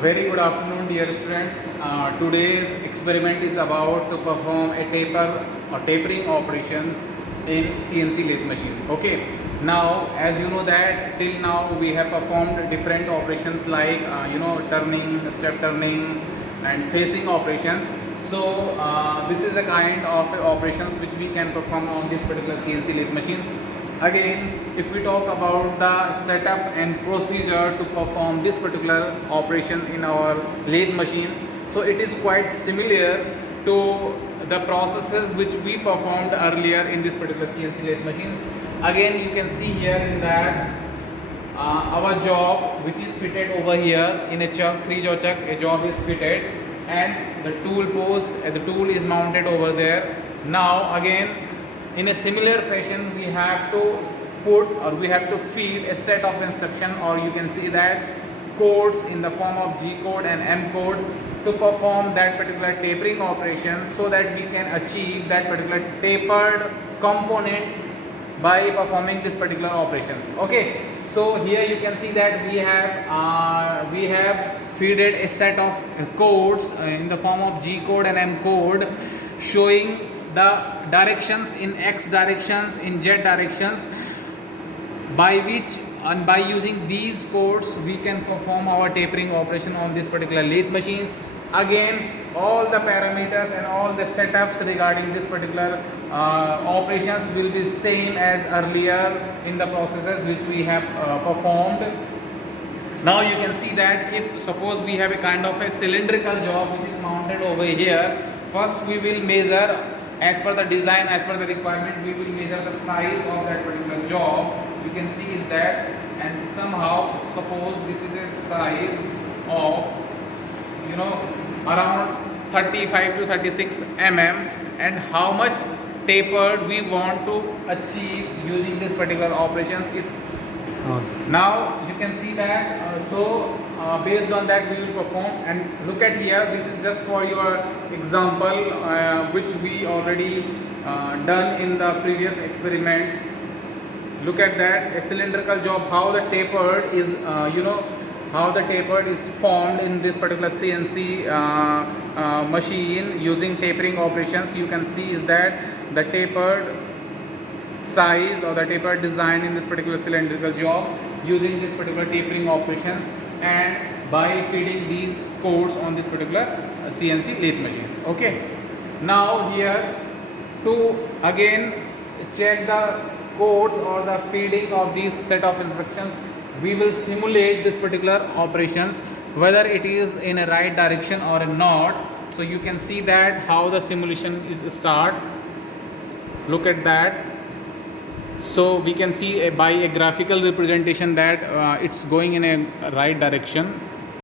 Very good afternoon, dear students. Today's experiment is about to perform a taper or tapering operations in CNC lathe machine. Okay. Now, as you know that till now we have performed different operations like turning, step turning, and facing operations. So this is a kind of operations which we can perform on this particular CNC lathe machines. Again, if we talk about the setup and procedure to perform this particular operation in our lathe machines, so it is quite similar to the processes which we performed earlier in this particular CNC lathe machines. Again, you can see here in that our job which is fitted over here in a chuck, 3-jaw chuck, a job is fitted and the tool post, the tool is mounted over there. Now again, in a similar fashion we have to put or we have to feed a set of instruction, or you can see that codes in the form of G code and M code to perform that particular tapering operation, so that we can achieve that particular tapered component by performing this particular operations. Okay, so here you can see that we have feeded a set of codes in the form of G code and M code, showing the directions in X directions, in Z directions, by which and by using these codes we can perform our tapering operation on this particular lathe machines. Again, all the parameters and all the setups regarding this particular operations will be same as earlier in the processes which we have performed. Now you can see that if suppose we have a kind of a cylindrical job which is mounted over here, first we will measure as per the design, as per the requirement, we will measure the size of that particular job. You can see is that, and somehow suppose this is a size of around 35 to 36 mm, and how much tapered we want to achieve using this particular operations. It's now you can see that based on that we will perform. And look at here, this is just for your example which we already done in the previous experiments. Look at that, a cylindrical job, how the tapered is how the tapered is formed in this particular CNC machine using tapering operations. You can see is that the tapered size or the tapered design in this particular cylindrical job using this particular tapering operations, and by feeding these codes on this particular CNC lathe machines. Okay, now here to again check the codes or the feeding of these set of instructions, we will simulate this particular operations whether it is in a right direction or not. So you can see that how the simulation is start. Look at that. So we can see by a graphical representation that it's going in a right direction.